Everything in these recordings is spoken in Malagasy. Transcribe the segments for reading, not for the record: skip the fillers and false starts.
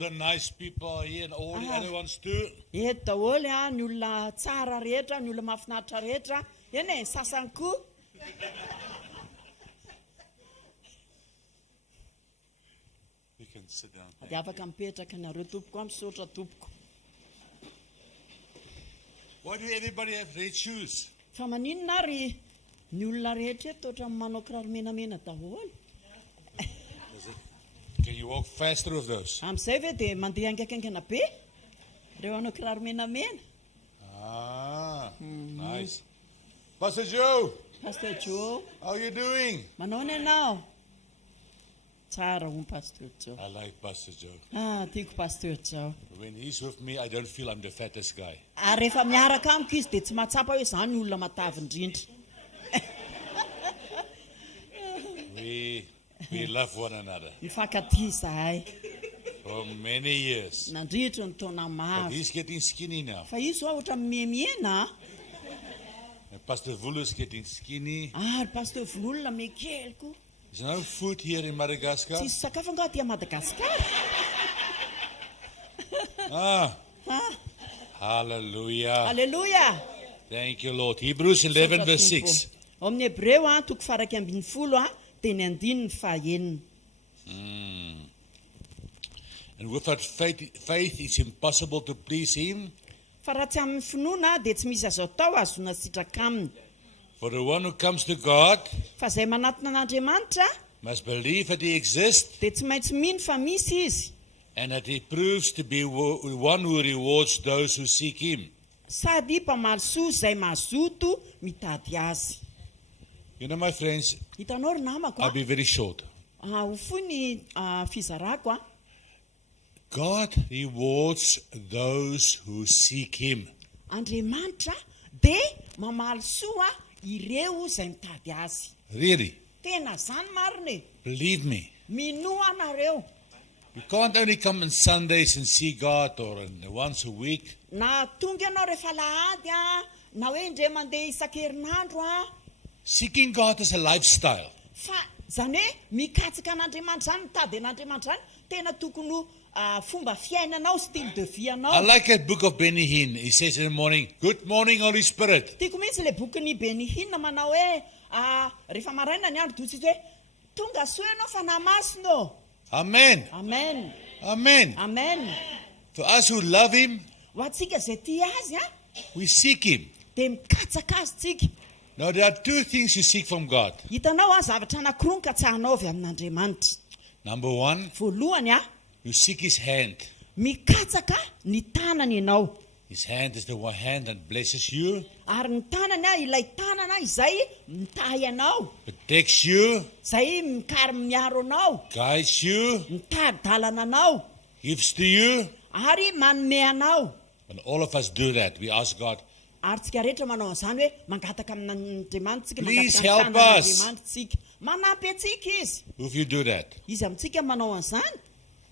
The nice people are here and all the other ones too. Eto daholo ny olona tsara rehetra, ny olona mahafinaritra rehetra. Eny e, sasany koa. You can sit down. Dia afaka mipetraka nareo tompoko, misaotra tompoko. Why do everybody have red shoes? Fa maninona ary ny olona rehetra eto ohatrany manao kiraro menamena daholo. Can you walk faster with those? Amin'izay ve dia mandeha angaikaingana be reo hanao kiraro menamena. Ah, nice. Pastor Joe, Pastor Joe, how are you doing? manao ny ianao? Tsara hono Pastor Joe. I like Pastor Joe. Tiako Pastor Joe. When he's with me, I don't feel I'm the fattest guy. Ary rehefa miaraka amiko izy dia tsy mahatsapa hoe izany olona matavy indrindra. We love one another Mifankatia zahay. for many years. Nandritra ny taona But maro. he's getting skinny now. Fa izy hoa ohatra mihemiena. And Pastor Vulu is getting skinny. Ary Pastor Volona mekely koa. There's no food here in Madagascar. Tsisy sakafo angaha aty Madagasikara. Hallelujah. Halleluja. Thank you, Lord. Hebrews 11 verse 6. Ao amin'ny Hebreo toko faraky ambin'ny folo dia ny andininy fahaenina. And without faith, it's impossible to please Him. Fa raha tsy amin'ny finoana dia tsy misy azo atao azona sitraka aminy. For the one who comes to God Fa izay manatona an'Andriamanitra must believe that He exists dia tsy maintsy mino fa misy izy. and that He proves to be one who rewards those who seek Him. Sady mpamalisoa izay mazoto mitady azy. You know, my friends, Hitanao ry namako I'll be very short. ho fohy ny fizarako God rewards those who seek Him. Andriamanitra dia mamalisoa ireo izay mitady azy. Really, Tena zany marina. believe me. Minoa anareo. You can't only come on Sundays and see God or once a week. Na tonga ianao rehefa lahady na hoe indray mandeha isan-kerinandro Seeking God is a lifestyle. fa zany hoe mikatsika an'Andriamanitra zany, mitady an'Andriamanitra zany tena tokony fomba fiainanao, style de vie anao. I like that book of Benny Hinn. He says in the morning, "Good morning, Holy Spirit." Tiako mihitsy le bokin'ny Benny Hinn manao hoe rehefa maraina ny andro dia tsy hoe tonga soa ianao fa namasino. Amen. Amen. Amen. Amen. For us who love Him, Ho antsika izay tia azy we seek Him. dia mikatsaka azy tsika. Now, there are two things you seek from God. Hitanao zavatra anankiroa ny katsahanao avy amin'Andriamanitra. Number one, Voalohany you seek His hand. mikatsaka ny tanany ianao. His hand is the one hand that blesses you, Ary ny tanany ilay tanana izay mitahy anao, protects you, izay mikary miaro anao, guides you, mitady dalana anao, gives to you. ary manome anao. And all of us do that. We ask God, Ary tsika rehetra manao an'izany hoe mangataka amin'Andriamanitra tsika, Please mangataka help ny us. tanan'Andriamanitra tsika. Manampy antsika izy. if you do that, Izy amintsika manao an'izany.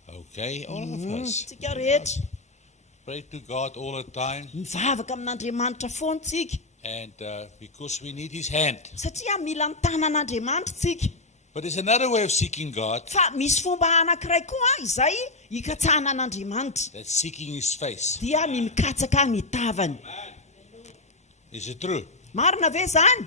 okay, all of us. Tsika rehetra Pray to God all the time, mivavaka amin'Andriamanitra foana tsika. and because we need His hand. Satria mila ny tanan'Andriamanitra tsika. But there's another way of seeking God, Fa misy fomba anankiray koa izay hikatsahana an'Andriamanitra. that's seeking His face. Dia ny mikatsaka ny tavany. Is it true? Marina ve zany?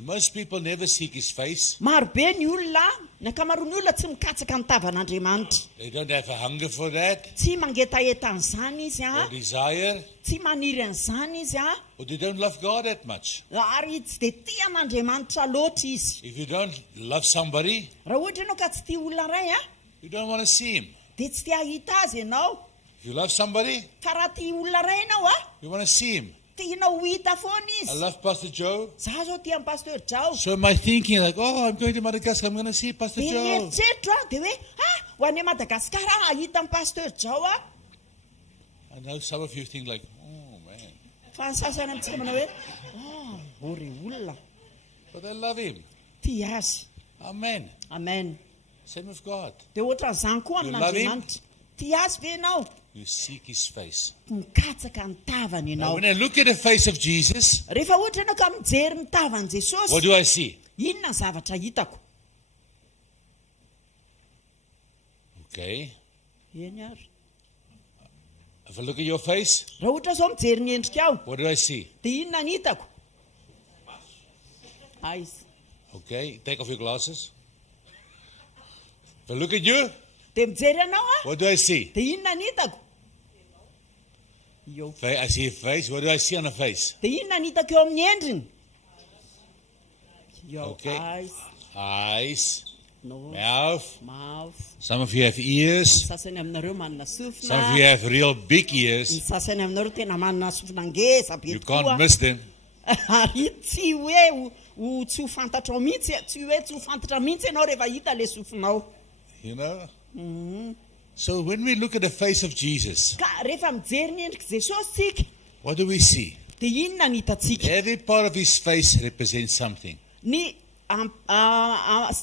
Most people never seek His face. Maro be ny olona, ny ankamaroan'ny olona tsy mikatsaka ny tavan'Andriamanitra. They don't have a hunger for that, Tsy mangetaeta an'izany izy or desire, tsy maniry an'izany izy or they don't love God that much. ary tsy dia tia an'Andriamanitra loatra izy. If you don't love somebody, Raha ohatra ianao ka tsy tia olona iray you don't want to see him. dia tsy tia hita azy ianao. If you love somebody, Fa raha tia olona iray ianao you want to see him. tianao ho hita foana I izy. love Pastor Joe. Za zao tia Pastor Joe. So my thinking like, oh, I'm going to Madagascar, I'm going to see Pastor Dia Joe. eritreritro dia hoe ho any Madagasikara ahita ny Pastor Joe I know some of you think like, oh man, Fa ny sasany amintsika manao hoe ory olona but I love him. tia azy. Amen. Amen. Same with God. Dia ohatran'izany koa You love him? amin'Andriamanitra. Tia azy ve ianao? You seek His face. Mikatsaka ny tavany Now, ianao. when I look at the face of Jesus, Rehefa ohatra ianao ka mijery ny tavan'i what Jesosy, do I see? inona ny zavatra hitako? Okay. eny ary If I look at your face, raha ohatra zao mijery ny endrika aho what do I see? dia inona ny hitako aizy Okay, take off your glasses. If I look at you, dia mijery anao a what do I see? dia inona ny hitako eo I see a face. What do I see on a face? dia inona ny hitako eo amin'ny endriny eo Okay. aizy Eyes, no mouth. mouth Some of you have ears. sasany aminareo manana Some of sofina you have real big ny ears. sasany aminareo tena manana sofina ngeza be You tokoa can't miss them. ary tsy hoe tsy ho fantatra mihitsy tsy hoe tsy ho fantatra mihitsy ianao rehefa hita le sofinao You know? So when we look at the face of Jesus, ka rehefa mijery ny endrika Jesosy tsika what do we see? dia inona ny hitantsika Every part of his face represents something. ny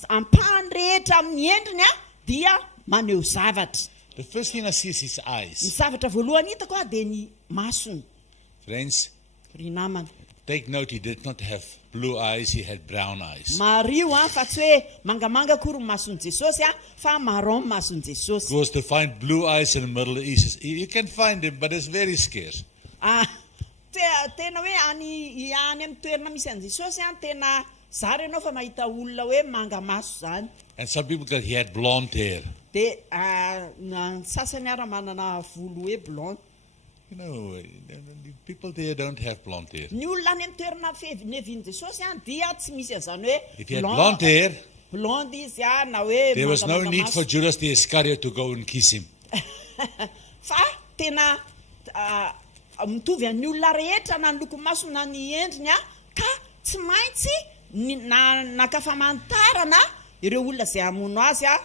ampahany rehetra amin'ny endriny a dia maneho zavatra The first thing I see is his ny eyes. zavatra voalohany hitako a dia ny masony Friends, ry namana take note, he did not have blue eyes, he had brown eyes. mario a fa tsy hoe mangamanga kory ny mason'i Jesosy a fa maron mason'i Jesosy Because to find blue eyes in the Middle East, you can find them, but it's very scarce. tena hoe any amin'ny toerana misy an' Jesosy a tena zary ianao fa mahita olona hoe manga maso zany And some people got, he had blonde hair. dia ny sasany ara manana volo hoe blond You know, the people there don't have blonde hair. ny olona any amin'ny toerana nevian'i Jesosy a dia tsy misy an'izany hoe If he had blonde hair, blonde izy a na hoe there was no mangamanga need for maso. Judas the Iscariot to go and kiss him. fa tena mitovy amin'ny olona rehetra na ny loko maso na ny endriny a ka tsy maintsy nakafamantarana ireo olona izay amono azy a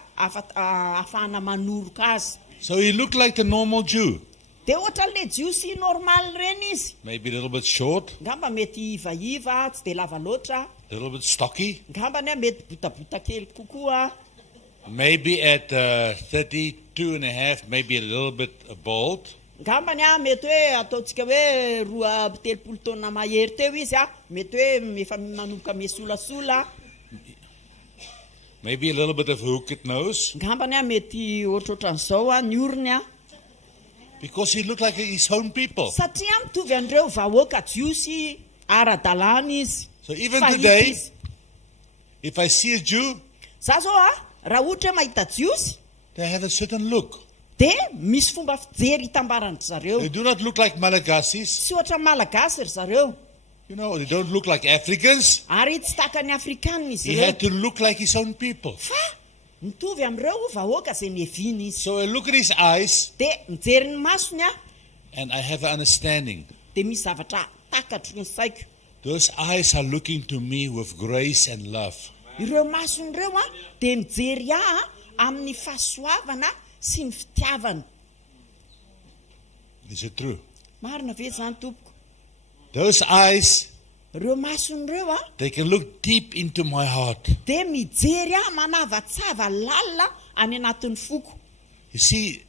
afahana manoroka azy So he looked like the normal Jew. dia ohatra le jiosy normal reny izy Maybe a little bit short, ngamba mety ivaiva tsy dia lava loatra a little bit stocky. ngambany a mety botabota kely kokoa Maybe at 32 and a half, maybe a little bit bald. ngambany a mety hoe ataontsika hoe 3 taona mahery teo izy a mety hoe efa manomboka mesolasola Maybe a little bit of a hooked nose. ngambany a mety ohatrohatran'izao a ny orony a Because he looked like his own people. satria mitovy an'ireo vahoaka jiosy ara-dalàna izy So even Fahita today, izy. if I see a Jew, za zao a raha ohatra hoe mahita jiosy they have a certain look. dia misy fomba fijery hitambarany zareo They do not look like Malagasis. tsy ohatra malagasy ry zareo You know, they don't look like Africans. ary tsy taka ny afrikanina izy He ireo had to look like his own people. fa mitovy amin'ireo vahoaka izay nevina izy So I look at his eyes dia mijery ny masony a and I have an understanding. dia misy zavatra takatro ny saiko Those eyes are looking to me with grace and love. ireo mason'ireo a dia mijery ahy amin'ny fahasoavana sy ny fitiavana Is it true? marina ve zany tompoko Those eyes, ireo mason'ireo a they can look deep into my heart. dia mijery ahy manavatsava lalina any anatin'ny foko You see,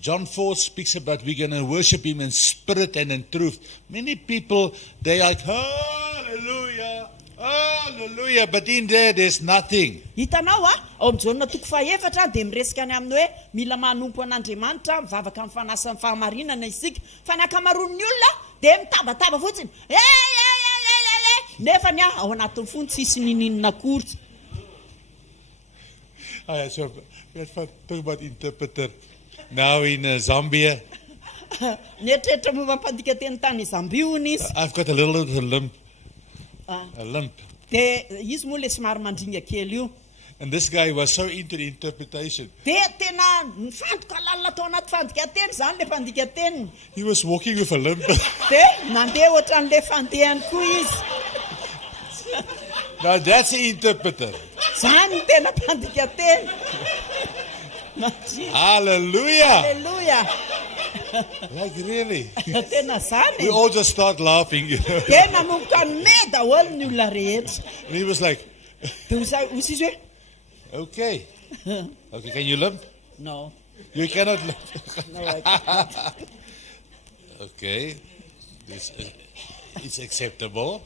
John 4 speaks about we're going to worship him in spirit and in truth. Many people, they like, hallelujah, hallelujah, but in there's nothing. hitanao a ao amin'ny jaona toko fahaefatra dia miresika ny aminy hoe mila manompo an'Andriamanitra mivavaka amin'ny fanasan'ny fahamarinana isika fa ny akamaroan'ny olona dia mitabataba fotsiny nefa ny a ao anatin'ny fony tsisy nininina akory So we had fun talking about interpreter. Now in Zambia, nietrehitra momba mpadika teny tany zambiony izy I've got a little bit of limp. Ah. A limp. dia izy moa le somary mandringa kely io And this guy was so into the interpretation. dia tena nifantoka lalina tao anaty fandika-teny zany le mpandika-teniny He was walking with a limp. dia nandeha ohatran'le fandehany koa izy Now that's an interpreter. zany ny tena mpandika-teny Hallelujah. alleluia Like really. tena zany We all just start laughing. You know? dia nanomboka nome daholo ny olona rehetra And he was like, dia hozy izy hoe okay. Okay, can you limp? no You cannot limp. no I can't. Okay. It's acceptable.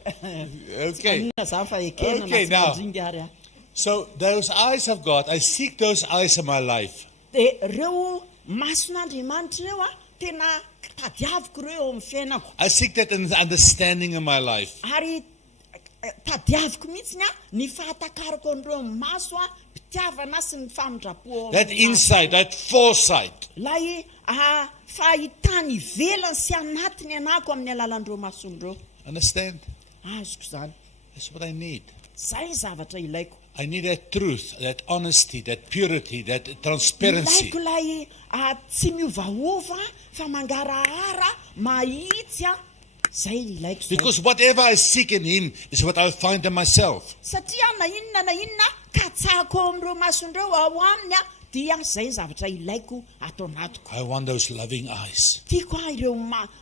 Okay. Inona zany fa ekena Okay, na tsy now. mandringa ary a So those eyes of God, I seek those eyes in my life. dia ireo mason'Andriamanitra ireo tena tadiaviko ireo eo amin'ny fiainako. I seek that understanding in my life. Ary tadiaviko mihitsiny ny fahatakarako an'ireo maso mpitiavana sy ny famindrapo. That insight, that foresight. Ilay fahitany ivelany sy anatiny anako amin'ny alalan'ireo mason'ireo. Understand? Azoko zany. That's what I need. Zay zavatra ilaiko. I need that truth, that honesty, that purity, that transparency. Ilaiko ilay tsy miovaova fa mangarahara mahitsy zay ilaiko zay. Because whatever I seek in Him is what I'll find in myself. Satria na inona katsahako amin'ireo mason'ireo ao aminy dia zay zavatra ilaiko ato anatiko. I want those loving eyes. Tiako ireo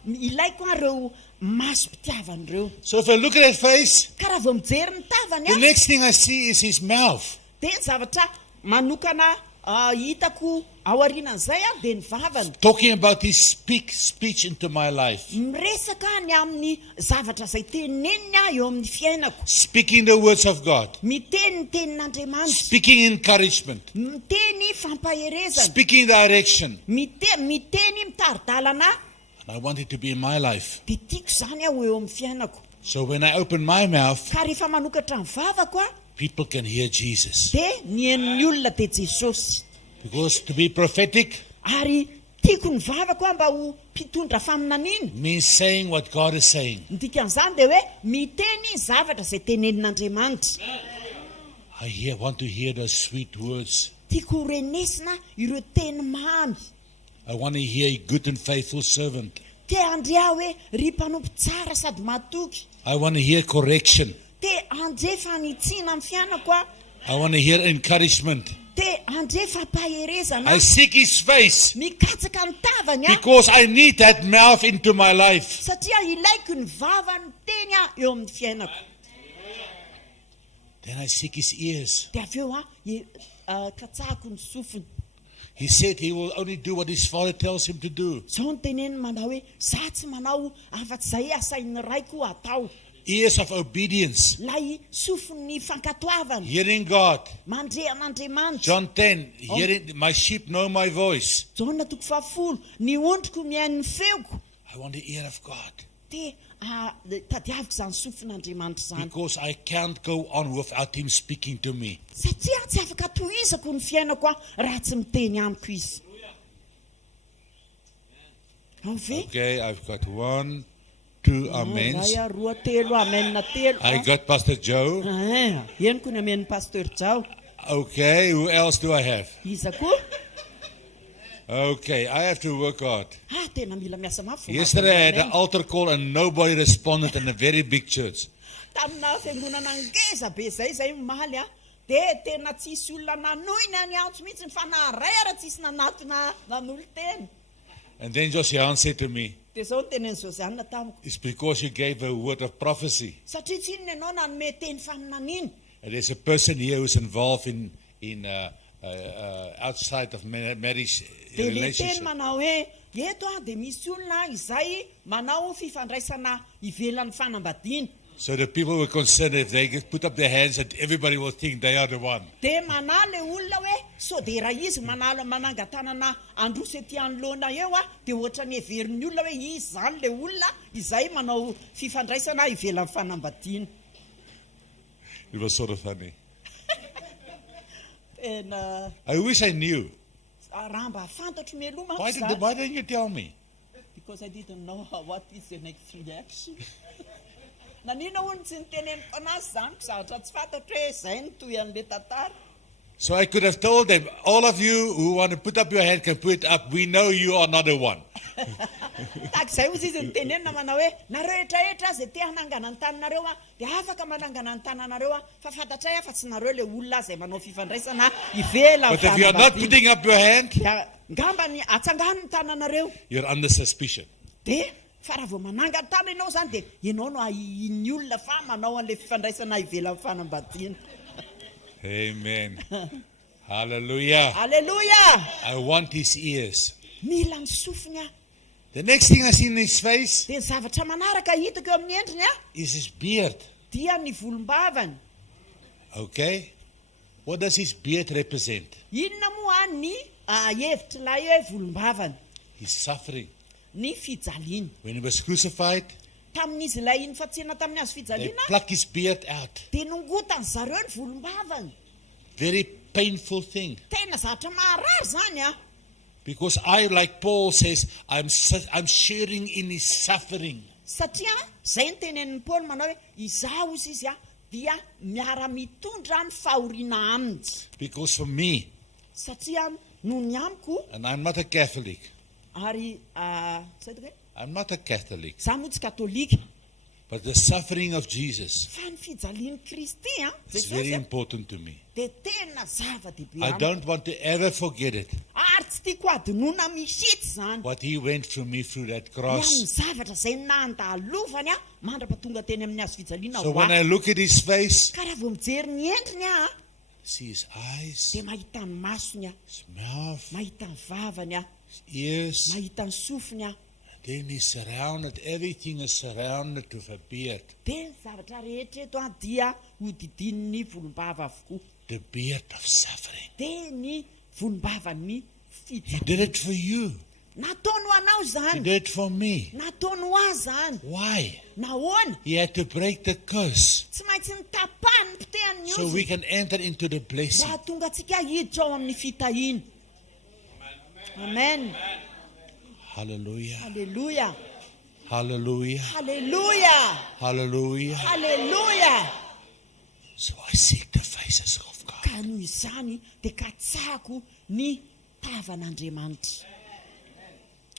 ilaiko ireo maso mpitiavan'ireo. So if I look at that face, Ka raha vao mijery ny tavany the next thing I see is His mouth. dia ny zavatra manokana hitako ao aorianan'izay dia ny vavany. Talking about His speech into my life. Miresaka ny amin'ny zavatra izay teneniny eo amin'ny fiainako. Speaking the words of God. Miteny ny tenin'Andriamanitra. Speaking encouragement. Miteny fampaherezana. Speaking direction. Miteny mitaridalana. And I want it to be in my life. Dia tiako zany eo amin'ny fiainako. So when I open my mouth, Ka rehefa manokatra ny vavako people can hear Jesus. dia ny henon'ny olona dia Jesosy. Because to be prophetic Ary tiako ny vavako mba ho mpitondra faminaniana. means saying what God is saying. Ny dikan'izany dia hoe miteny zavatra izay tenenin'Andriamanitra. I want to hear those sweet words. Tiako ho renesina ireo teny mamy. I want to hear a good and faithful servant. Te andrea hoe ry mpanompo tsara sady matoky. I want to hear correction. Te andre fanitsiana amin'ny fiainako I want to hear encouragement. Te andre fampaherezana. I seek His face Mikatsaka ny tavany because I need that mouth into my life. satria ilaiko ny vavany teny eo amin'ny fiainako. Then I seek His ears. Dia avy eo katsahako ny sofiny. He said He will only do what His Father tells Him to do. Zao ny teneny manao hoe za tsy manao afa-tsy izay asain'ny raiko atao. Ears of obedience. Lay sofiny fankatoavana. Hearing God. Mandre an'Andriamanitra. John 10. Hearing, my sheep know my voice. Jona 10:10 ny ondriko mihaino ny feoko. I want the ear of God. Dia tadiaviko izany sofin'Andriamanitra izany. Because I can't go on without Him speaking to me. Satria tsy afaka tohizako ny fiainako raha tsy miteny amiko izy. Okay, I've got 1, 2 amens. Raya, roa, telo, amen na telo. I got Pastor Joe. Yan ko namin Pastor Joe. Okay, who else do I have? Isa ko? Okay, I have to work hard. Tena mila miasa mafy. Yesterday I had an altar call and nobody responded in a very big church. Tamina fiangonana ngeza be zay mahaly dia tena tsisy olona nanoina ny antso mihitsy fa naray ara tsisy nanatona nanolo teny. And then Josiane said to me, Dia zao ny tenen'i Josiane tamiko. it's because you gave a word of prophecy. Satria tsy inona ianao nanome teny faminaniana. And there's a person here who's involved in outside of marriage Dia le teny relationship. manao hoe eto dia misy olona izay manao fifandraisana ivelan'ny fanambadiana. So the people were concerned if they put up their hands that everybody will think they are the one. Dia manahy le olona hoe sao dia raha izy manangatanana androso ety anoloana eo dia ohatra ny heverin'ny olona hoe izy zany le olona izay manao fifandraisana ivelan'ny fanambadiana. It was sort of funny. Tena I wish I knew. raha mba fantatro meloma Why didn't you tell me? because I didn't know what is the next reaction. Nanina hono tsy niteneniko anazy zany zavatra tsy fantatro hoe izay ny toy an'le tantara. So I could have told them, all of you who want to put up your hand can put it up. We know you are not the one. Takizay ozy izy nitenenina manao hoe nareo rehetrarehetra zay te hanangana ny tananareo dia afaka manangana ny tananareo fa fantatray fa tsy nareo le olona zay manao fifandraisana ivela. But if you are not putting up your hand, ngamba ny atsangano ny tananareo you're under suspicion. dia fa raha vao manangana tana ianao zany dia ianao no ahihin'ny olona fa manao an'le fifandraisana ivela amin'ny fanambadiana. Amen. Hallelujah. Hallelujah. I want His ears. Mila ny sofiny The next thing I see in His face dia ny zavatra manaraka hitako eo amin'ny endriny is His beard. dia ny volombavany. Okay? What does His beard represent? Inona moa ny hevitra ilay hoe volombavany His suffering. ny fijaliana When he was crucified, tamin'izy ilay iny fatsena tamin'ny hazo they fijaliana plucked his beard out. dia nongotany zareo ny volombavany Very painful thing. tena zavatra maharary zany a Because I, like Paul says, I'm sharing in his suffering. satria zay ny tenenin'ny paoly manao hoe izaho ozy izy a dia miara-mitondra ny fahoriana aminy Because for me, satria no ny amiko and I'm not a Catholic, ary I'm not a Catholic, za moa tsy katolika but the suffering of Jesus fa ny fijalian'ny kristy a is very important to me. dia tena zava-dehibe I amiko. don't want to ever forget it, ary tsy tiako adinoina misitsy zany what he went through me through that ny amin'ny cross. zavatra zay nandalovany a mandrapatonga teny amin'ny hazo fijaliana So ho when I look at his face, ka raha vao mijery ny endriny a see his eyes, dia mahita ny masony a his mouth, mahita ny vavany a his ears, mahita ny sofiny a then he's surrounded, everything is surrounded with a beard. dia ny zavatra rehetra eto a dia hodidin'ny volombava avokoa The beard of suffering. dia ny volombavan'ny He fijaliana did it for you. nataony ho anao He zany did it for me. nataony ho azy zany Why? nahoana He had to break the curse tsy maintsy nitapahany ny pitehan'ny so we ozy can enter into the blessing. mba tonga antsika hiditra ao amin'ny fitahiana amen Hallelujah. halleluja Hallelujah. halleluja Hallelujah. halleluja So I seek the faces of God. ka noho izany dia katsahako ny tavan'andriamanitra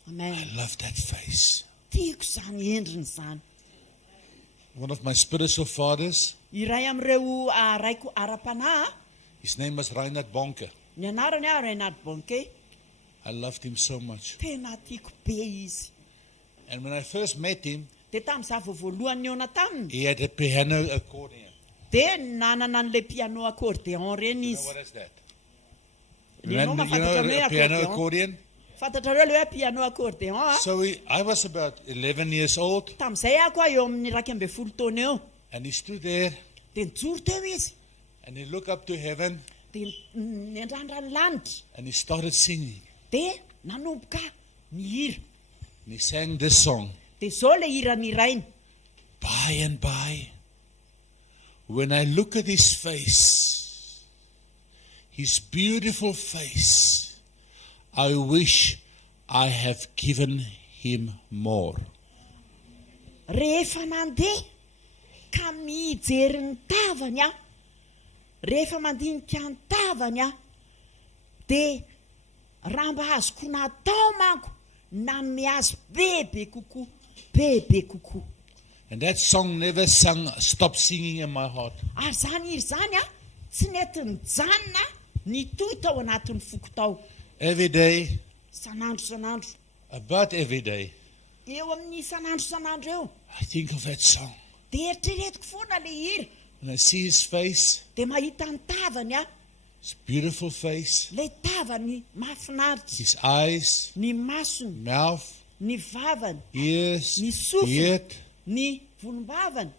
amen I love that face. tiako zany endriny zany One of my spiritual fathers, iray amin'ireo raiko ara-panahy his name was Reinhard Bonke. ny anarany a Reinhard Bonke I loved him so much. tena tiako be izy And when I first met him, dia tamin'izaho vao voalohany niona taminy he had a piano accordion. dia nanana n'ilay piano accordéon reny You know izy what is that? Ianao You mahafantatra know hoe a piano accordéon accordion? fantatrareo le hoe piano accordéon a So I was about 11 years old, tamin'izay ako a eo amin'ny 12 taona eo and he stood there, dia nijoro teo izy and he looked up to heaven, dia niandrandra ny lanitra and he started singing. dia nanomboka mihira And he sang this song. dia zao le hira nirainy By and by, when I look at his face, his beautiful face, I wish I have given him more. rehefa nandeha ka mijery ny tavany a rehefa mandinika ny tavany a dia raha mba azoko natao manko na miazo bebe kokoa And that song never stopped singing in my heart. ary zany iry zany a tsy nety nijanona nitoy tao anatin'ny foko tao Every day, sanandro about every day, eo amin'ny sanandro eo I think of that song. dia eritreretiko foana le hira When I see his face, dia mahita ny tavany a his beautiful face, le tavany mahafinaritra his eyes, ny masony mouth, ny vavany ears, ny sofiny beard, ny volombavany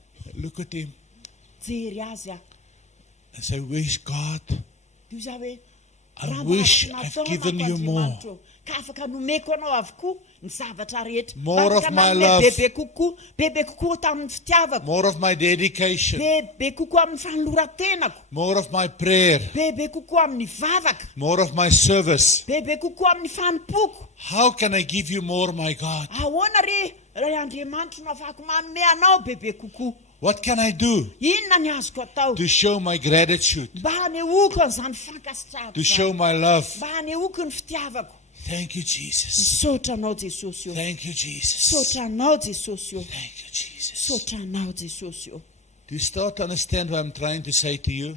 look at him jery azy a and say, wish God, io za hoe I raha wish mba I've natao given manko you more. Andriamanitra eo, ka afaka nomeko anao avokoa ny zavatra rehetra More Mba of afaka my manome love. bebe kokoa tamin'ny fitiavako More of my dedication, bebe kokoa amin'ny fanoloratenako more of my prayer, bebe kokoa amin'ny vavaka more of my service. bebe kokoa amin'ny fanompoko How can I give you more, my God? ahoana ry Andriamanitra no afaka manome anao bebe kokoa What can I do inona ny azoko atao to show my gratitude, mba hanehoako an'izany fankasitrahako to show my love? mba hanehoako ny fitiavako Thank you, Jesus. misaotra anao Jesosy eo Thank you, Jesus. misaotra anao Jesosy eo Thank you, Jesus. misaotra anao Jesosy eo Do you start to understand what I'm trying to say to you?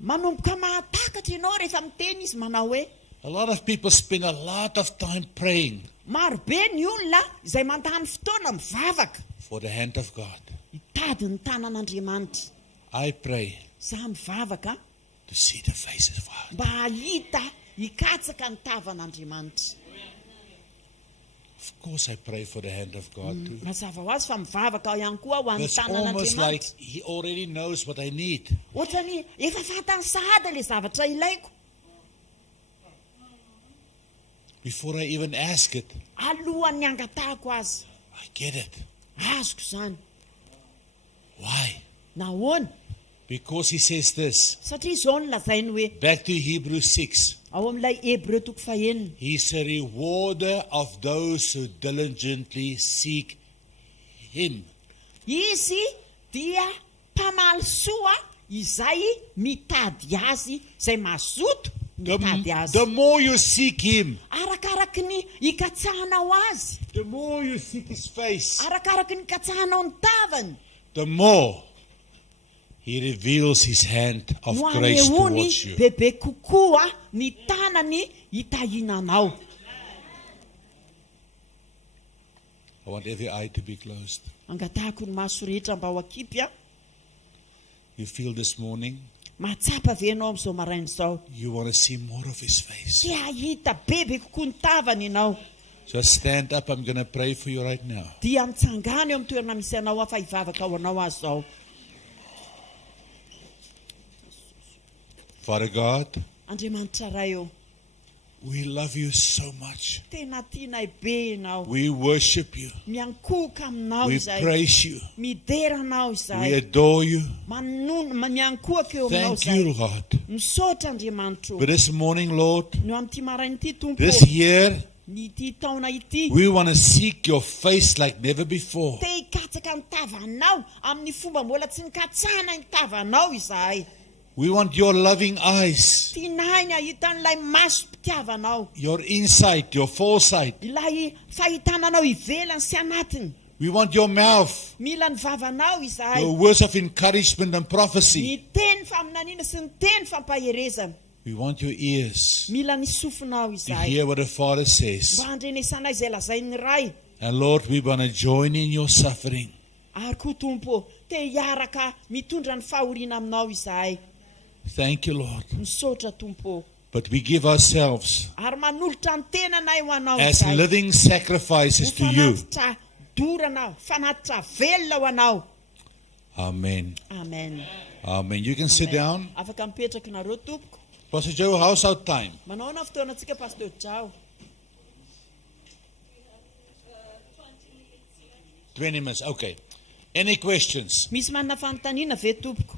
manomboka mahatakatra ianao rehefa miteny izy manao hoe A lot of people spend a lot of time praying marobe ny olona izay mandany fotoana mivavaka for the hand of God. hitady ny tanan'Andriamanitra I pray za mivavaka to see the faces of God. mba hahita hikatsaka ny tavan'Andriamanitra Of course, I pray for the hand of God too. mazava ho azy fa mivavaka ao ihany koa ho an'ny It's almost like tanan'Andriamanitra He already knows what I need. ohatrany efa fantany sahady le zavatra ilaiko before I even ask it, alohan'ny angatahako azy. I get it. Azoko zany. Why? Nahoana? Because he says this. Satria izao no lazainy hoe Back to Hebrews 6. ao amin'ilay Hebreo 6:1. He's a rewarder of those who diligently seek him. Izy dia mpamaly soa izay mitady azy, izay mazoto mitady azy. The more you seek him, Arakaraky ny ikatsahanao azy, the more you seek his face, arakaraky ny ikatsahanao ny tavany, the more he reveals his hand of no grace anehony towards you. bebe kokoa ny tanany hitahinanao. I want every eye to be closed. Angatahako ny maso rehetra mba ho akipy. You feel this morning, Matsapa venao amin'izao maraina izao. you want to see more of his face. Tia hita bebe kokoa ny tavany ianao. Just stand up. I'm going to pray for you right now. Dia mitsangana eo amin'ny toerana misy anao afa hivavaka ao anao azy zao. Father God, Andriamanitra ray eo. we love you so much. Tena tianay be ianao. We worship you. Miankoka aminao We izay. praise you. Mideranao We izay. adore you. Miankoaka eo aminao Thank you, izay. Lord. Misaotra Andriamanitra. But this morning, Lord, No amin'ity maraina ity tompo. this year, Ny ity taona ity. we want to seek your face like never before. Te hikatsaka ny tavanao amin'ny fomba mbola tsy nikatsahana ny tavanao izahay. We want your loving eyes, Tianahay ny ahita an'ilay maso mpitiavanao. your insight, your foresight. Ilay fahitananao ivelany sy anatiny. We want your mouth, Mila ny vavanao izahay. your words of encouragement and prophecy. Ny teny faminaniana sy ny teny fampaherezana. We want your ears Mila ny sofinao to izahay. hear what the Father says. Mba handrenesanay izay lazain'ny ray. And Lord, we want to join in your suffering. Ary koa tompo, te hiaraka mitondra ny fahoriana aminao izahay. Thank you, Lord. Misaotra tompo. But we give ourselves Ary manolotra ny tenanay ho anao as izahay. living sacrifices to you. Fanatitra dorana, fanatitra velona ho anao. Amen. Amen. Amen. You can sit down. Afaka mipetraka nareo tompoko. Pastor Joe, how's our time? Manao fotoanantsika Pastor Jao. 20 minutes. Okay. Any questions? Misy manana fanontaniana ve tompoko?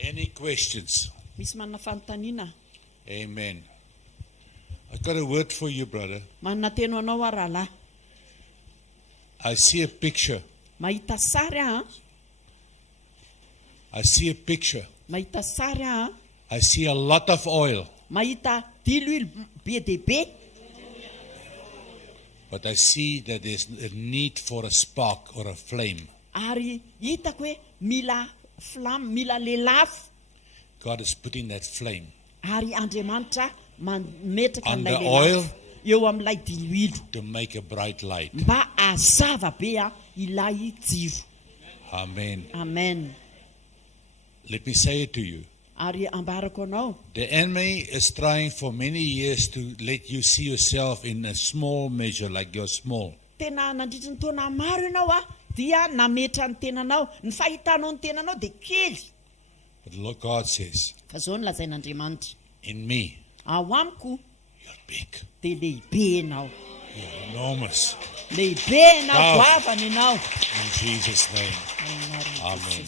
Any questions? Misy manana fanontaniana. Amen. I've got a word for you, brother. Manana teno anao a rahalahy. I see a picture. Mahita sary aho. I see a picture. Mahita sary aho. I see a lot of oil. Mahita diloilo be dia be. But I see that there's a need for a spark or a flame. Ary hitako hoe mila flamme, mila lelafo. God is putting that flame Ary Andriamanitra mametraka on the an'ilay oil lelafo eo amin'ilay diloilo. to make a bright light. Mba azava be ilay jiro. Amen. Amen. Let me say it to you. Ary ambarako anao. The enemy is trying for many years to let you see yourself in a small measure, like you're small. Tena nandritra ny taona maro ianao dia nametra ny tenanao. Ny fahitanao ny tenanao dia kely. But Lord God says, Fa zao no lazain'Andriamanitra. in me, Ao amiko you're big, dia lehibe ianao. you're enormous. Lehibe ianao, Wow. goavana ianao. In Jesus' name. Amen.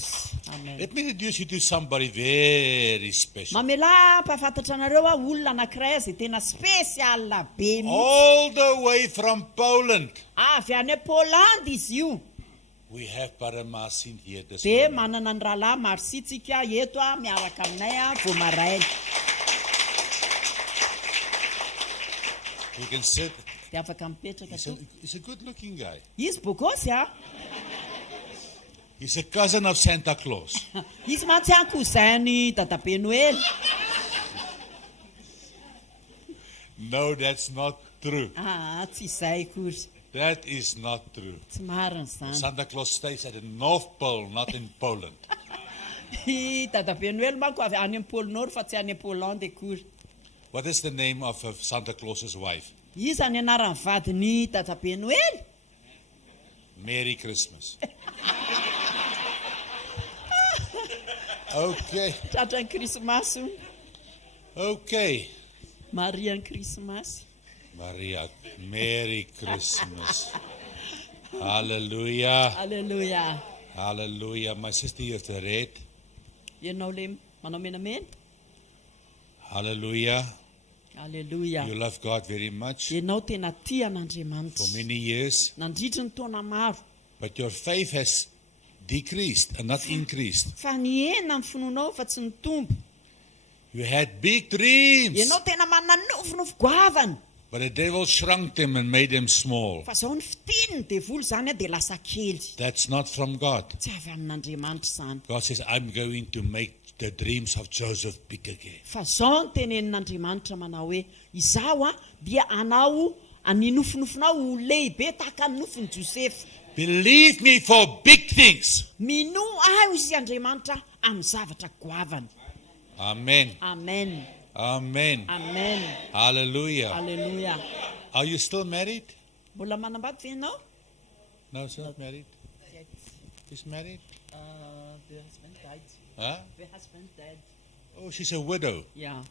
Amen. Let me introduce you to somebody very special. Mamela mpafantatra anareo olona anankiray izay tena spesiala be mihitsy. All the way from Poland, Avy any Pôlandy izy io. we have Paramasin here this Dia morning. manana ny rahalahy Marsitsika eto miaraka aminay vao maraina. You can sit. Dia afaka mipetraka to. He's a good-looking guy. Izy bokosy He's a cousin of Santa Claus. Izy mantsy cousin Dadabe Noel. No, that's not true. Tsy izay kory. That is not true. Tsy marina izany. Santa Claus stays at the North Pole, not in Poland. Dadabe Noel manko avy any amin'ny pôle nord fa tsy any Pôlandy kory. What is the name of Santa Claus's wife? Iza ny anaran'ny vadiny Dadabe Noel? Merry Christmas. Okay. Tratran'ny Krismasy. Okay. Marian'ny Krismasy. Maria, Merry Christmas. Hallelujah. Halleluja. Hallelujah. My sister, you have to read. Ianao le manao menamena. Hallelujah. Halleluja. You love God very much Ianao tena tia for an'Andriamanitra. many years, Nandritra ny taona maro. but your faith has decreased and not increased. Fa niena ny finoanao fa tsy nitombo. You had big dreams, Ianao tena manana nofinofo goavana. but the devil shrunk them and made them small. Fa zao ny fiteny ny devoly zany dia lasa kely. That's not from God. Tsy avy amin'Andriamanitra zany. God says, I'm going to make the dreams of Joseph big again. Fa zao ny tenenin'Andriamanitra manao hoe izaho dia anao any nofinofinao ho lehibe tahaka ny nofin'i Josepha. Believe me for big things. Mino aho izy Andriamanitra amin'ny zavatra goavana. Amen. Amen. Amen. Amen. Hallelujah. Halleluja. Are you still married? Mbola manambady ve ianao? No, he's not married. He's married? The husband died. Huh? The husband died. Oh, she's a widow. Yeah.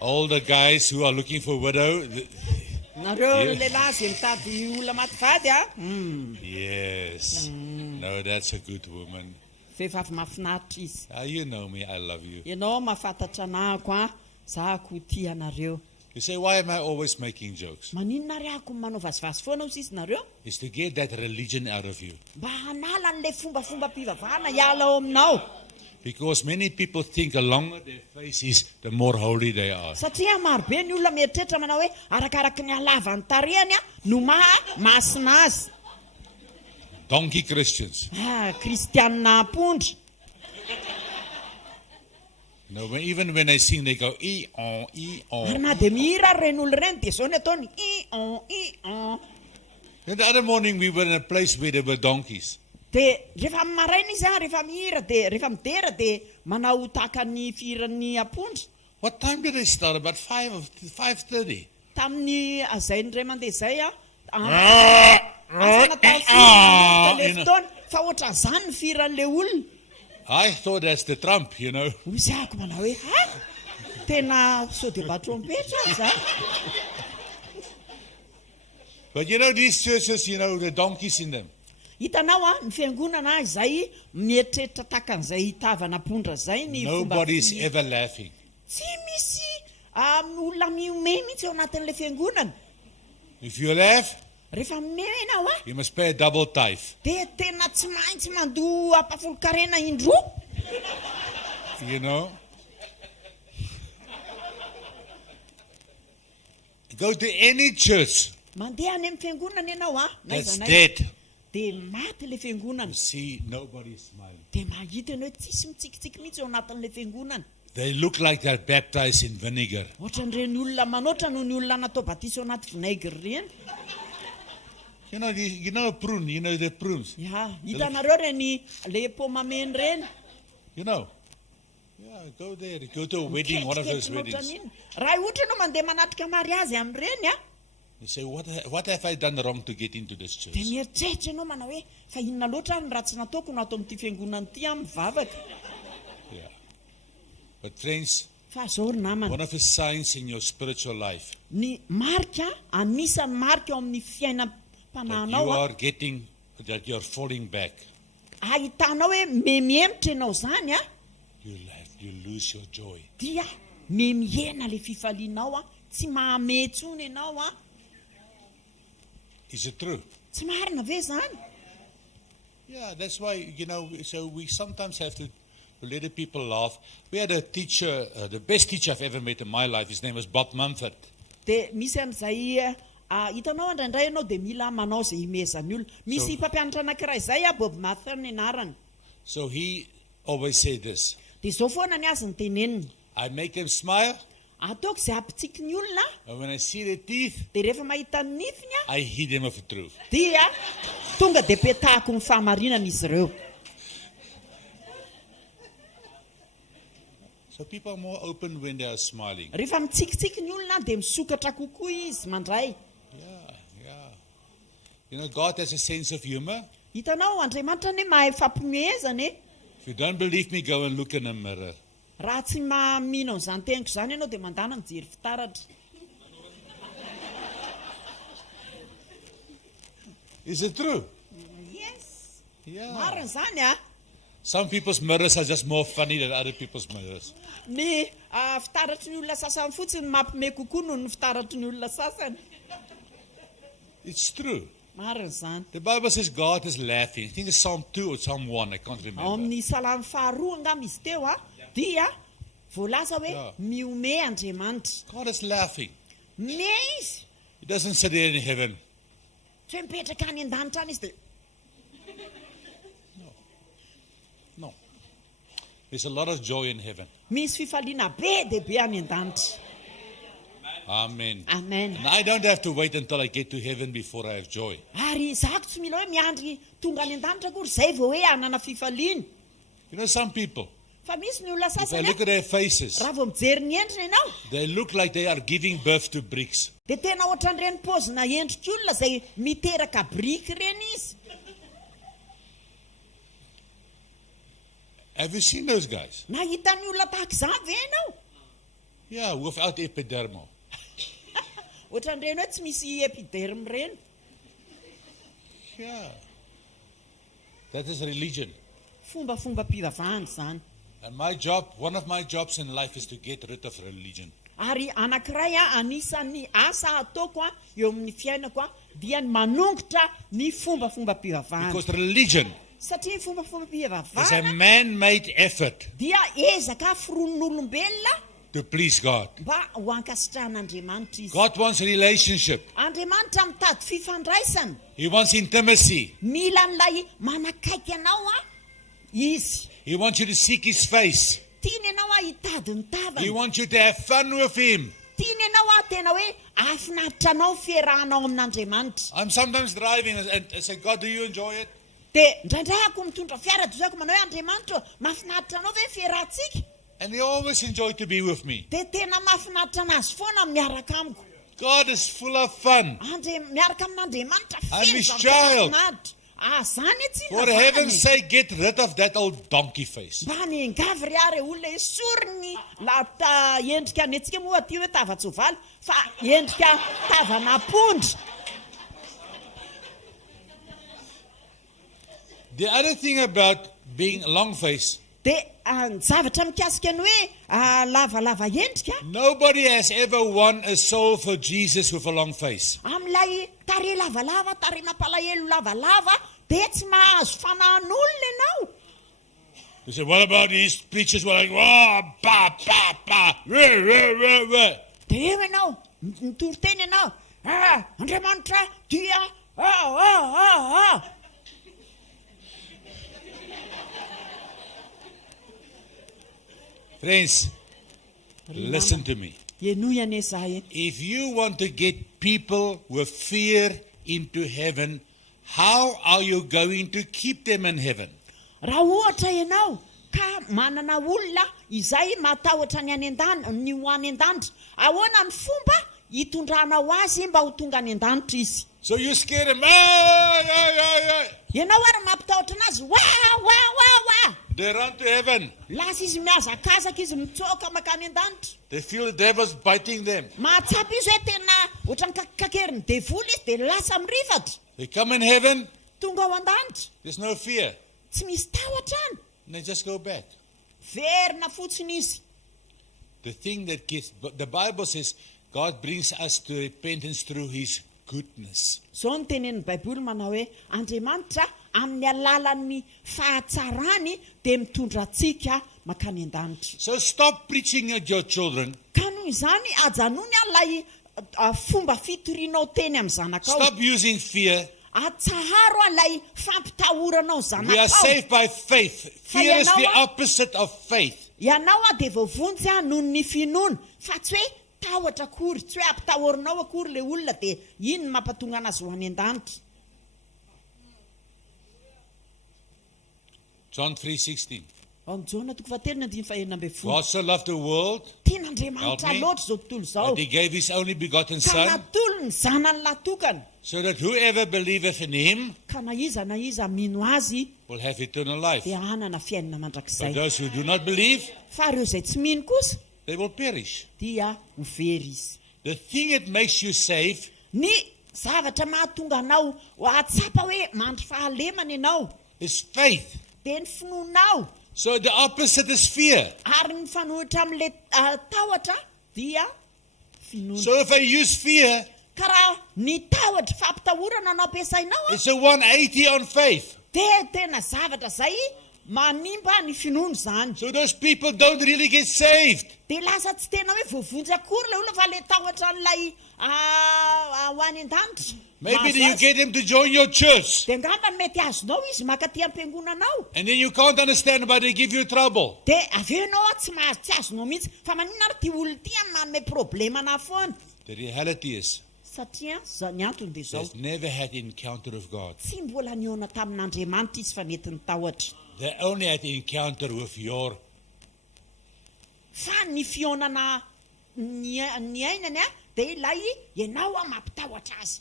All the guys who are looking for widow, Nareo lehilahy izay mitady olona maty vady a. yes. No, that's a good woman. Vehivavy mahafinaritra izy. You know me, I love you. Ianao mahafantatra anahako a. Za ko tia anareo. You say, why am I always making jokes? Maninona ry ako manao vazivazy foana ho sisy nareo? It's to get that religion out of you. Mba hanala an'ilay fombafomba-pivavahana hiala ao aminao. Because many people think the longer their face is, the more holy they are. Satria marobe ny olona mieritreritra manao hoe arakaraky ny halavany tarehany a no masina azy. Donkey Christians. Kristianina apondra. No, even when I sing, they go, e-on, Ary e-on. na dia mihira reny olo reny dia zao ny ataony i-on. Then the other morning, we were in a place where there were donkeys. Dia rehefa maraina izy rehefa mihira dia rehefa midera dia manao tahaka ny fihiran'ny apondra. What time did they start? About 5:30. Tamin'ny azainy ray mandeha izay asa natao le fotoana fa ohatran' izany ny fihiran'ilay olona. I thought that's the trump, you know. Izy ako manao hoe tena sao dia mba trompetra izany. But you know, these churches, you know, the donkeys in them. Hitanao ny fiangonana izay mieritreritra tahaka an'izay hitavana apondra izay ny Nobody's ever laughing. tsy misy olona miome mihitsy ao anatin'ilay fiangonana. If you laugh, Rehefa mime ianao you must pay a double tithe. dia tena tsy maintsy mandoa apafolo-karena indroa. You know? Go to any church Mandeha any amin'ny fiangonana ianao that's dead. dia maty ilay fiangonana. See, nobody is smiling. Dia mahita ianao hoe tsisy mitsikitsiky mihitsy ao anatin'ilay fiangonana. They look like they're baptized in vinegar. Ohatran'ireny olona manoatra noho ny olona natao batiso anaty vinaigre ireny. You know a prune, you know the prunes. Hitanareo reny le pomameny reny. You know? Yeah, go there. Go to a wedding, one of those weddings. Raha ohatra ianao mandeha manatrika mariazy amin'ireny You say, what have I done wrong to get into this church? dia mieritreritra ianao manao hoe fa inona loatra ny ratsy nataoko no atao amin'ity fiangonana ity mivavaka. Yeah. But friends, Fa zao ry namana, one of the signs in your spiritual life ny marika anisan'ny marika ao amin'ny that you fiainam-panahinao are getting, that you're falling back, ahitanao hoe memiemotra ianao zany you lose your joy. dia memihena le fifalianao tsy mahame tsony ianao Is it true? tsy marina ve zany? Yeah, that's why, so we sometimes have to let the people laugh. We had a teacher, the best teacher I've ever met in my life. His name was Bob Mumford. Dia misy an'izay hitanao indraindray ianao dia mila manao izay imezan'ny olona. Misy mpampianatra anankiray izay Bob Mumford ny anarany. So he always said this, Dia zao foana ny azy ny teneniny. I make them smile, Ataoko izay ampitsiky ny olona and when I see the teeth, dia rehefa mahita ny nifiny I hit them with the truth. dia tonga dia petahako ny fahamarinana izy ireo. So people are more open when they are smiling. Rehefa mitsikitsiky ny olona dia misokatra kokoa izy mandray. Yeah. God has a sense of humor. Hitanao Andriamanitra ny mahay fampimehezana If you don't believe me, go and look in a mirror. raha tsy mamino an'izany teniko izany ianao dia mandana mijery fitaratra. Is it true? Yes. Yeah. Marina izany a. Some people's mirrors are just more funny than other people's mirrors. Ny fitaratry ny olona sasany fotsiny mampime kokoa noho ny fitaratry ny olona sasany. It's true. Marina izany. The Bible says God is laughing. I think it's Psalm 2 or Psalm 1. I can't Ao remember. amin'ny salamy faharoa angamba izy teo a, dia voalaza hoe Yeah. miome Andriamanitra. God is laughing. Me izy, He doesn't sit there in heaven. tsy hoe mipetraka any an-danitra any izy dia No. There's a lot of joy in heaven. misy fifaliana be dia be any an-danitra. Amen. Amen. And I don't have to wait until I get to heaven before I have joy. Ary zako tsy mila hoe miandry tonga any an-danitra akory zay vao hoe hanana fifaliana. You know, some people, Fa misy ny olona if I sasany look at their faces, raha vao mijery ny endriny ianao they look like they are giving birth to bricks. dia tena ohatran'ireny paozina endrik'olona zay miteraka briky ireny izy. Have you seen those guys? Nahita ny olona tahaka izany ve ianao? Yeah, without epidermal. Ohatran'ireny hoe tsy misy epiderme ireny. Yeah. That is religion. Fomba-pivavahana izany. And one of my jobs in life is to get rid of religion. Ary anankiray anisan'ny asa ataoko eo amin'ny fiainako dia ny manongotra ny fomba-pivavahana. Because religion Satria ny is a fomba-pivavahana man-made effort dia ezaka fironon'olombelona to please God. mba ho ankasitrahan'Andriamanitra izy. God wants relationship. Andriamanitra mitady fifandraisana. He wants intimacy. Mila n'ilay manakaiky anao izy. He wants you to seek His face. Tiany ianao hitady ny He tavany. wants you to have fun with Him. Tiany ianao tena hoe afinaritra anao fiarahanao amin'Andriamanitra. I'm sometimes driving and I say, God, do you enjoy it? Dia indraindray ako mitondra fiara dozako manao hoe Andriamanitra mahafinaritra anao ve fiarahantsika? And He always enjoyed to be with me. Dia tena mahafinaritra anazy foana miaraka amiko. God is full of fun. Miaraka amin'Andriamanitra I'm His feno child. mahafinaritra. Zany etsy For heaven's sake, get rid of that old donkey face. mba ny ngavy ry ary olona esoriny lata endrika anetsika moa aty hoe tava-tsoavaly fa endrika tavan'apondra. The other thing about being long face, Dia ny zavatra mikasika ny hoe lavalava endrika nobody has ever won a soul for Jesus with a long face. amin'ilay tarehy lavalava, tarehy mampalahelo lavalava dia tsy mahazo fanahin'olona ianao. You say, what about these preachers who are like, oh, ba, ba, ba, rah, rah, rah, rah. Dia eo ianao mitory-teny ianao Andriamanitra dia Friends, listen to me. Enoy ane zahay. If you want to get people with fear into heaven, how are you going to keep them in heaven? Raha ohatra ianao ka manana olona izay matahotra ny any an-danitra, ny ho any an-danitra, ahoana ny fomba hitondranao azy mba ho tonga any an-danitra izy? So you scare them. Ah. Ianao ary mampitahotra anazy wa. They run to heaven. Lasa izy miazakazaka, izy mitsoka makany an-danitra. They feel the devil's biting them. Mahatsapa izy hoe tena ohatran'ny kakakerin'ny devoly izy dia lasa mirivatra. They come in heaven. Tonga ao an-danitra, There's no fear. tsy misy tahotra any. And they just go back. Verina fotsiny izy. The thing that gets, the Bible says God brings us to repentance through His goodness. Zao ny tenenin'ny Baiboly manao hoe Andriamanitra amin'ny alalan'ny fahatsarany dia mitondra antsika makany an-danitra. So stop preaching at your children. Ka noho izany ajanony alay fomba fitorianao teny amin'ny zanakao. Stop using fear. Atsaharo alay fampitahoranao We are zanakao. saved by faith. Fear is the opposite of faith. Ianao dia voavonjy noho ny finoana fa tsy hoe tahotra akory, tsy hoe ampitahorinao akory le olona dia iny no mampatonga anazy ho any an-danitra. John 3:16. Ao amin'ny Jona 3:14. God so loved the world Tian'Andriamanitra Help me. loatra zao tontolo zao that He gave His only begotten ka Son, natolo olona ny zanany latokana so that whoever believeth in him ka na iza mino azy will have eternal life. dia hanana fiainana But mandrakizay those who do not believe, fa ireo izay tsy mino kosa they will perish. dia ho very izy. The thing that makes you safe Ny zavatra mahatonga anao ho atsapa hoe mandry fahalemana ianao is faith. dia ny finoanao, So the opposite is fear. ary ny fanohitra amin'ilay tahotra dia finoana. So if I use fear, Ka raha ny tahotra fampitahorana no ampiasainao it's a 180 on faith. dia tena zavatra zay manimba ny finoana zany. So those people don't really get saved. Dia lasa tsy tena hoe voavonjy akory ilay olona fa le tahotra n'ilay ho any an-danitra. Maybe you get them to join your church. Dia ngamba mety azonao izy makaty am-piangonanao. And then you can't understand why they give you trouble. Dia avy eo ianao tsy azonao mihitsy fa maninona ary ty olona ty any manome problema na foana. The reality is, Satria ny antony dia zao, they've never had encounter with God. tsy mbola niona tamin'Andriamanitra izy fa nety ny tahotra. They only had encounter with your. Fa ny fionana ny ainany dia ilay ianao mampitahotra azy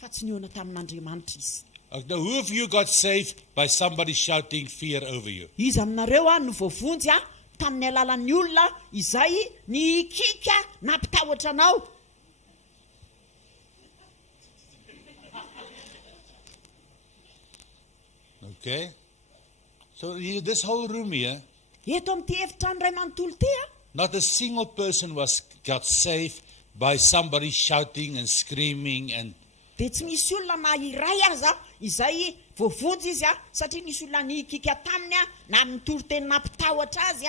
fa tsy niona tamin'Andriamanitra izy. Now, who of you got saved by somebody shouting fear over you? Izy aminareo no voavonjy tamin'ny alalan'ny olona izay ny kika nampitahotra anao. Okay? So this whole room here, Eto amin'ity efitrano iray manontolo ty not a single person got saved by somebody shouting and screaming and dia tsy misy olona na iray aza izay voavonjy izy satria nisy olona nikika taminy na amin'ny toro-teny nampitahotra azy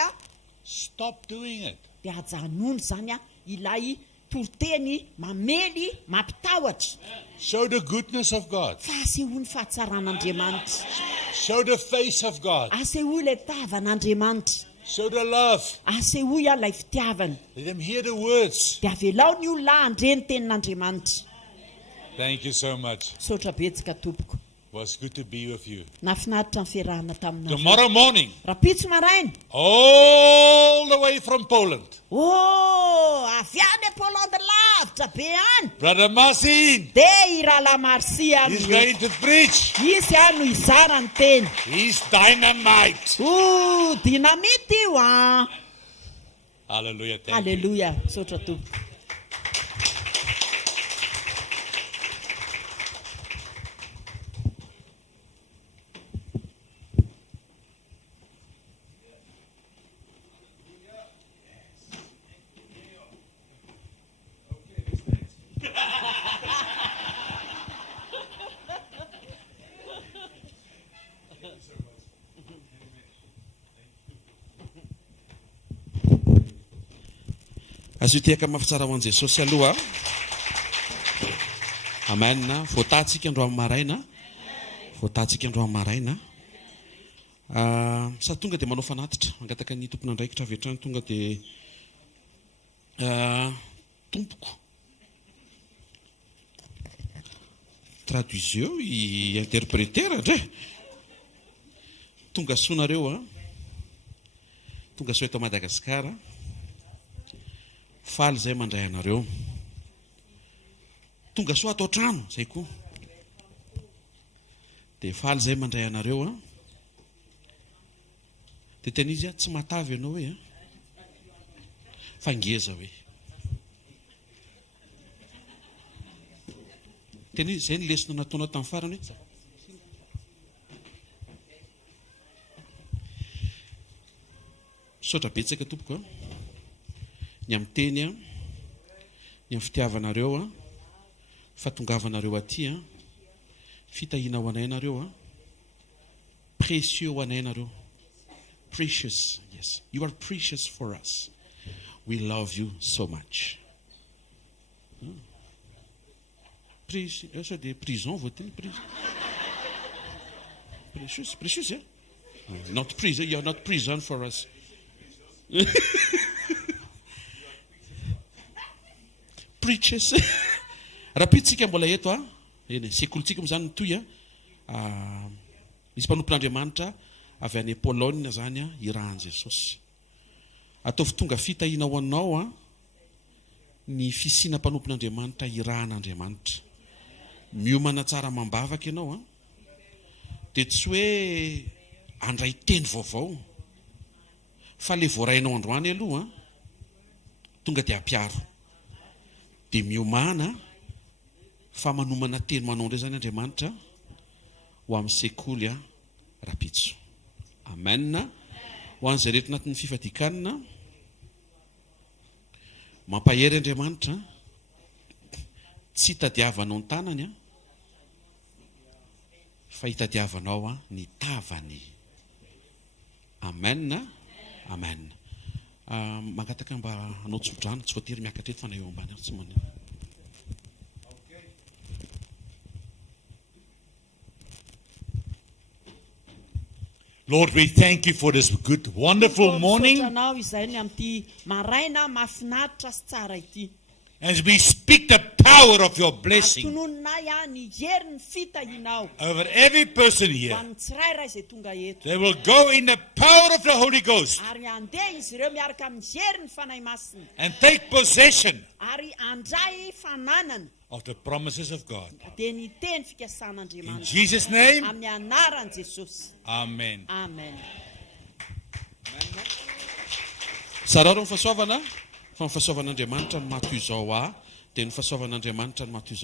stop doing it. dia ajanony zany ilay toro-teny mamely mampitahotra. Show the goodness of God. Fa asehoa ny fahatsaran'Andriamanitra, Show the face of God. asehoa ilay fitahavan'Andriamanitra, Show the love. asehoa ilay fitiavana. Let them hear the words. Dia avelao ny olona andre ny tenin'Andriamanitra. Thank you so much. Sotra betsaka tompoko, It was good to be with you. nafinaritra ny fiarahana taminareo. Tomorrow morning, Rapitso maraina, all the way from Poland, avy any Polondy lavitra be any Brother Marcin dia irala Marsia is going to preach. izy no izara ny teny. He's dynamite. Dinamity io Hallelujah. Thank you. Halleluja. Sotra tompoko. Azo tiaka mafitsara ho an' Jesosy aloha. Amen. Voatantsika andro amin'ny maraina. Voatantsika andro amin'ny maraina. Sady tonga dia manao fanatitra. Mangataka ny tompon'andraikitra avy hatrany tonga dia tompoko. Traduiseo i interpretera ndre. Tonga soanareo tonga so eto Madagasikara. Faly zay mandray anareo. Tonga soa atao trano zay koa. Dia faly zay mandray anareo dia tena izy tsy matavy ianao hoe fa ngeza hoe. Tena izy zay ny lesona nataonao tamin'ny farany hoe sotra betsaka tompoko ny amin'ny teny ny amin'ny fitiavanareo fahatongavanareo aty fitahiana ho anay nareo précieux ho anay nareo. Precious, yes, you are precious for us. We love you so much. Essa de prison vou ter precious, precious, yeah. Not prison, you are not prison for us. Preachers. Rapitsika mbola eto eny sekolitsika mo zany toy misy mpanompon'Andriamanitra avy any Pologne zany irahan Jesosy. Ataovy tonga fitahiana ho anao ny fisiana mpanompon'Andriamanitra irahan'Andriamanitra. Miomana tsara mambavaka ianao dia tsy hoe andray teny vaovao fa le voarainao androany aloha tonga dia ampiaro. Dia miomana fa manomana teny manao indray zany Andriamanitra ho amin'ny sekoly Rapitso. Amen. Ho an'izay rehetra anatin'ny fifadikanana mampahery Andriamanitra tsy hitadiavanao ny tanany fa hitadiavanao ny tavany. Amen. Amen. Mangataka mba hanao tsodrano, tsy voatery miakatra eto fa na eo ambany ary tsy manao. Lord, we thank you for this good, wonderful morning. Anao izay ny amin'ity maraina mahafinaritra sy tsara ity. As we speak the power of your blessing Atononay ny herin'ny fitahinao over every person ho here. an'ny tsirairay izay tonga eto. They will go in the power of the Holy Ghost Ary andeha izy ireo miaraka amin'ny herin'ny fanahy masina and take possession ary andray fananana of the promises of God. dia ny teny In fikasan'Andriamanitra Jesus' name, amin'ny anaran' Jesosy. amen. Amen. Sararo ny fahasoavana fa ny fahasoavan'Andriamanitra no mahato izao dia ny fahasoavan'Andriamanitra no mahato izao.